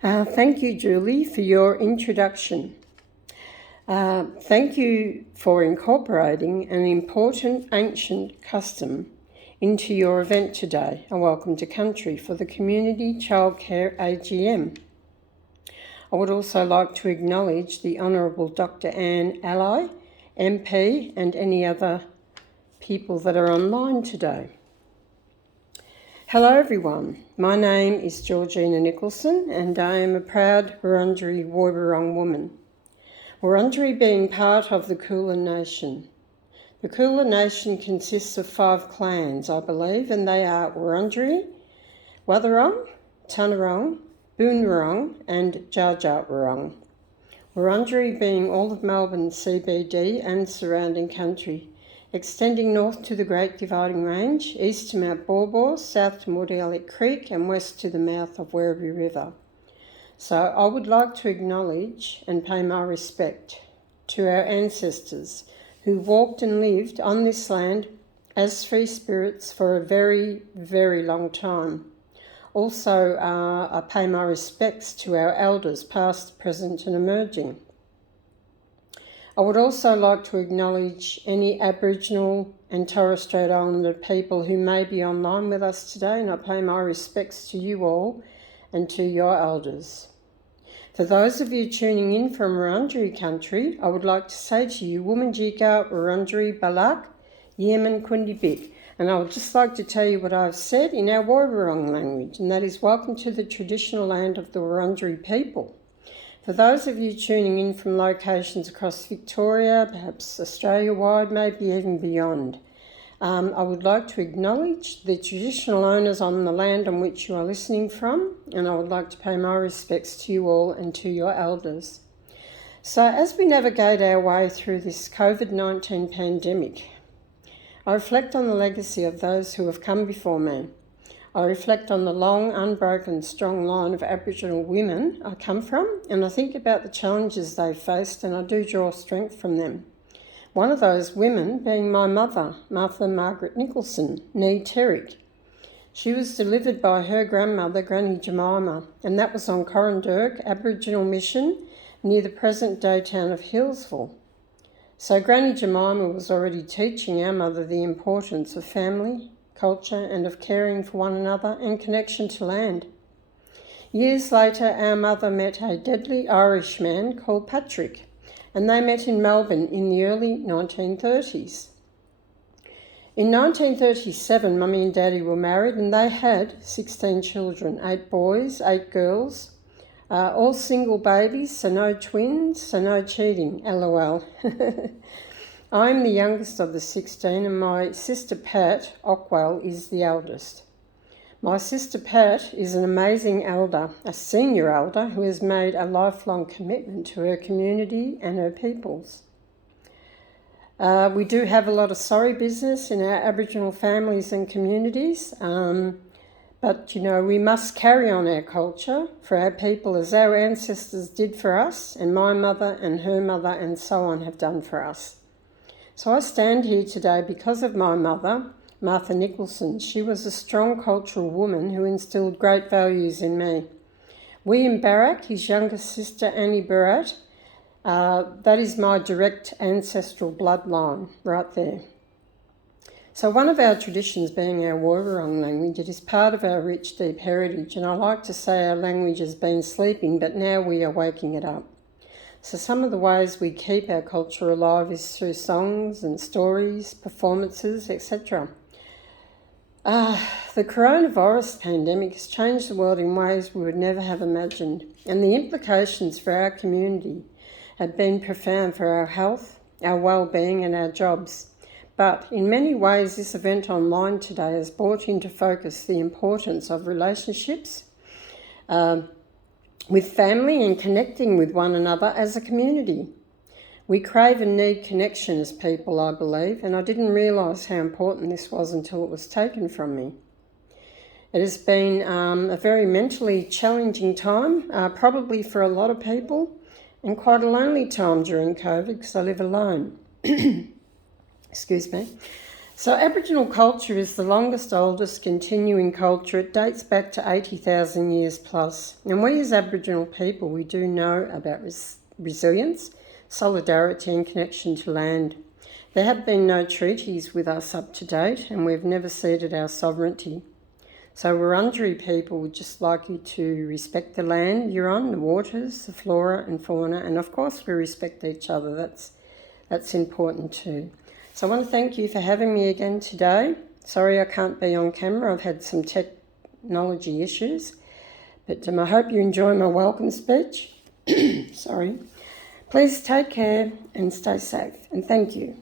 Thank you, Julie, for your introduction. Thank you for incorporating an important ancient custom into your event today, a Welcome to Country for the Community Childcare AGM. I would also like to acknowledge the Honourable Dr. Anne Ally, MP, and any other people that are online today. Hello everyone, my name is Georgina Nicholson and I am a proud Wurundjeri Woiwurrung woman. Wurundjeri being part of the Kulin Nation. The Kulin Nation consists of 5 clans, I believe, and they are Wurundjeri, Wathaurong, Tanarong, Boonwurrung and Dja Dja Wurrung. Wurundjeri being all of Melbourne CBD and surrounding country, extending north to the Great Dividing Range, east to Mount Baw Baw, south to Mordialloc Creek and west to the mouth of Werribee River. So I would like to acknowledge and pay my respect to our ancestors who walked and lived on this land as free spirits for a very, very long time. Also, I pay my respects to our elders, past, present and emerging. I would also like to acknowledge any Aboriginal and Torres Strait Islander people who may be online with us today, and I pay my respects to you all and to your elders. For those of you tuning in from Wurundjeri country, I would like to say to you, Wominjeka Wurundjeri Balak, Yemen Kundibik, and I would just like to tell you what I've said in our Woiwurrung language, and that is welcome to the traditional land of the Wurundjeri people. For those of you tuning in from locations across Victoria, perhaps Australia-wide, maybe even beyond, I would like to acknowledge the traditional owners on the land on which you are listening from, and I would like to pay my respects to you all and to your elders. So as we navigate our way through this COVID-19 pandemic, I reflect on the legacy of those who have come before me. I reflect on the long, unbroken, strong line of Aboriginal women I come from, and I think about the challenges they faced, and I do draw strength from them. One of those women being my mother, Martha Margaret Nicholson, née Terrick. She was delivered by her grandmother, Granny Jemima, and that was on Corranderk Aboriginal Mission near the present-day town of Healesville. So Granny Jemima was already teaching our mother the importance of family, culture and of caring for one another and connection to land. Years later, our mother met a deadly Irish man called Patrick, and they met in Melbourne in the early 1930s. In 1937, Mummy and Daddy were married and they had 16 children, 8 boys, 8 girls, all single babies, so no twins, so no cheating, LOL. I'm the youngest of the 16 and my sister Pat Ockwell is the eldest. My sister Pat is an amazing elder, a senior elder who has made a lifelong commitment to her community and her peoples. We do have a lot of sorry business in our Aboriginal families and communities, but we must carry on our culture for our people as our ancestors did for us and my mother and her mother and so on have done for us. So I stand here today because of my mother, Martha Nicholson. She was a strong cultural woman who instilled great values in me. William Barak, his younger sister Annie Barat, that is my direct ancestral bloodline right there. So one of our traditions being our Woiwurrung language, it is part of our rich, deep heritage, and I like to say our language has been sleeping, but now we are waking it up. So some of the ways we keep our culture alive is through songs and stories, performances, etc. The coronavirus pandemic has changed the world in ways we would never have imagined, and the implications for our community have been profound for our health, our well-being and our jobs. But in many ways, this event online today has brought into focus the importance of relationships with family and connecting with one another as a community. We crave and need connection as people, I believe, and I didn't realise how important this was until it was taken from me. It has been a very mentally challenging time, probably for a lot of people, and quite a lonely time during COVID because I live alone. Excuse me. So Aboriginal culture is the longest, oldest continuing culture. It dates back to 80,000 years plus. And we as Aboriginal people, we do know about resilience, solidarity and connection to land. There have been no treaties with us up to date, and we've never ceded our sovereignty. So Wurundjeri people would just like you to respect the land you're on, the waters, the flora and fauna, and of course we respect each other. That's important too. So I want to thank you for having me again today. Sorry I can't be on camera. I've had some technology issues, but I hope you enjoy my welcome speech. Sorry. Please take care and stay safe, and thank you.